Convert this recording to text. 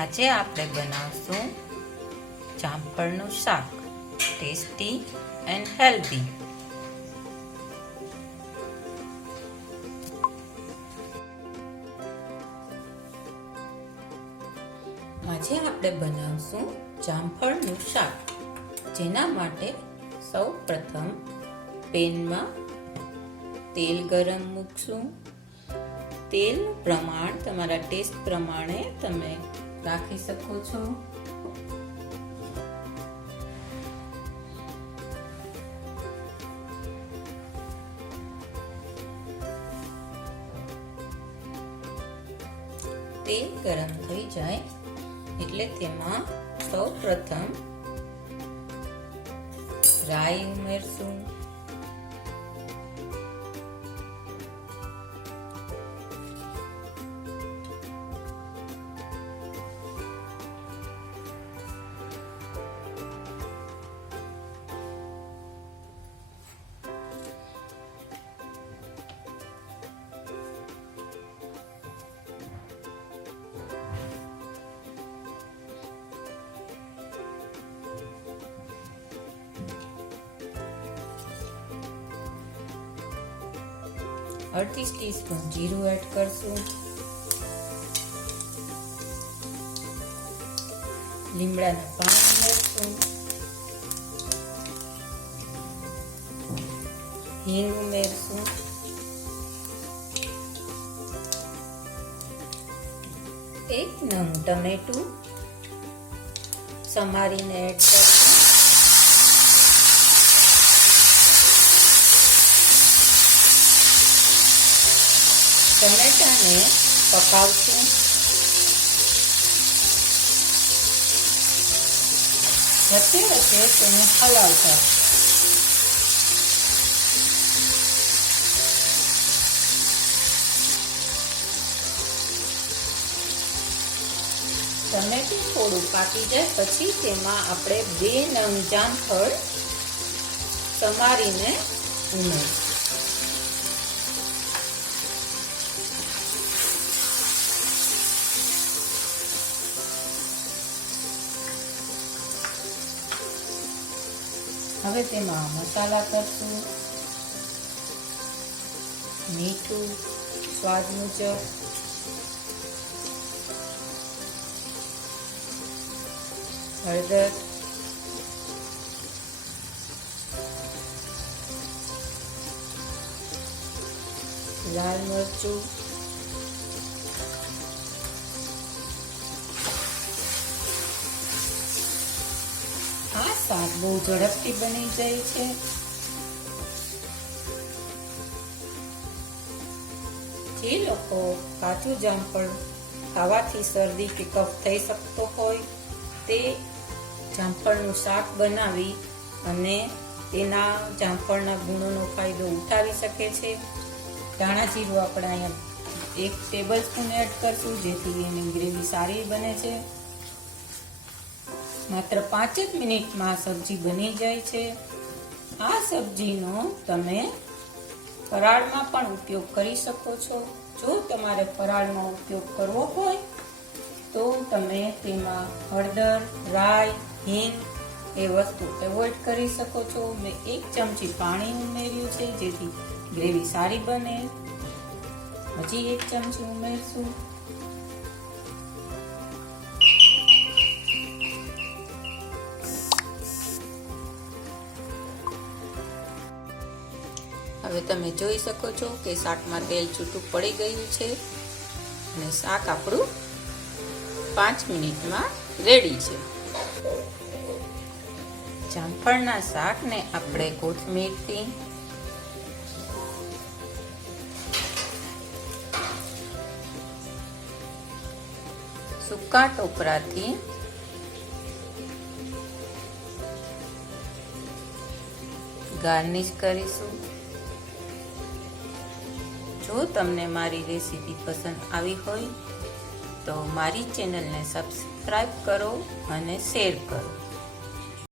આજે આપણે બનાવશું જામફળનું શાક, ટેસ્ટી એન્ડ હેલ્ધી. આજે આપણે બનાવશું જામફળનું શાક, જેના માટે સૌ પ્રથમ પેનમાં તેલ ગરમ મૂકશું. તેલનું પ્રમાણ તમારા ટેસ્ટ પ્રમાણે તમે રાખી શકો છો. તેલ ગરમ થઈ જાય એટલે તેમાં સૌ પ્રથમ રાઈ ઉમેરશું. અડધી ટીસ્પૂન જીરું એડ કરશું. લીમડાના પાન ઉમેરશું. હિંગ ઉમેરશું. એક નંગ ટમેટું સમારીને એડ કરશું. ટમેટાને પકાવશું. વચ્ચે વચ્ચે તેને હલાવતા. ટમેટું થોડું પાકી જાય પછી તેમાં આપણે 2 નંગ જામફળ સમારીને ઉમેરશું. હવે તેમાં મસાલા કરશું. મીઠું સ્વાદ મુજબ, હળદર, લાલ મરચું, આ શાક બહુ ઝડપથી બની જાય છે. જે લોકો કાચું જામફળ ખાવાથી શરદી કે કફ થઈ શકતો હોય તે જામફળનું શાક બનાવી અને તેના જામફળના ગુણોનો ફાયદો ઉઠાવી શકે છે. ધાણા જીરું આપણે અહીંયા 1 ટેબલ સ્પૂન એડ કરશું, જેથી એની ગ્રેવી સારી બને છે. માત્ર 5 જ મિનિટમાં સબ્જી બની જાય છે. આ સબ્જીનો તમે ફરાળમાં પણ ઉપયોગ કરી શકો છો. જો તમારે ફરાળમાં ઉપયોગ કરવો હોય તો તમે તેમાં હળદર, રાઈ, હિંગ એ વસ્તુ એવોઇડ કરી શકો છો. મેં 1 ચમચી પાણી ઉમેર્યું છે, જેથી ગ્રેવી સારી બને. હજી 1 ચમચી ઉમેરશું. હવે તમે જોઈ શકો છો કે શાકમાં તેલ છૂટું પડી ગયું છે અને શાક આપણું 5 મિનિટમાં રેડી છે. જામફળના શાકને આપણે કોથમીરથી, સૂકા ટોપરાથી ગાર્નિશ કરીશું. જો તમને મારી રેસીપી પસંદ આવી હોય તો મારી ચેનલને સબસ્ક્રાઇબ કરો અને શેર કરો.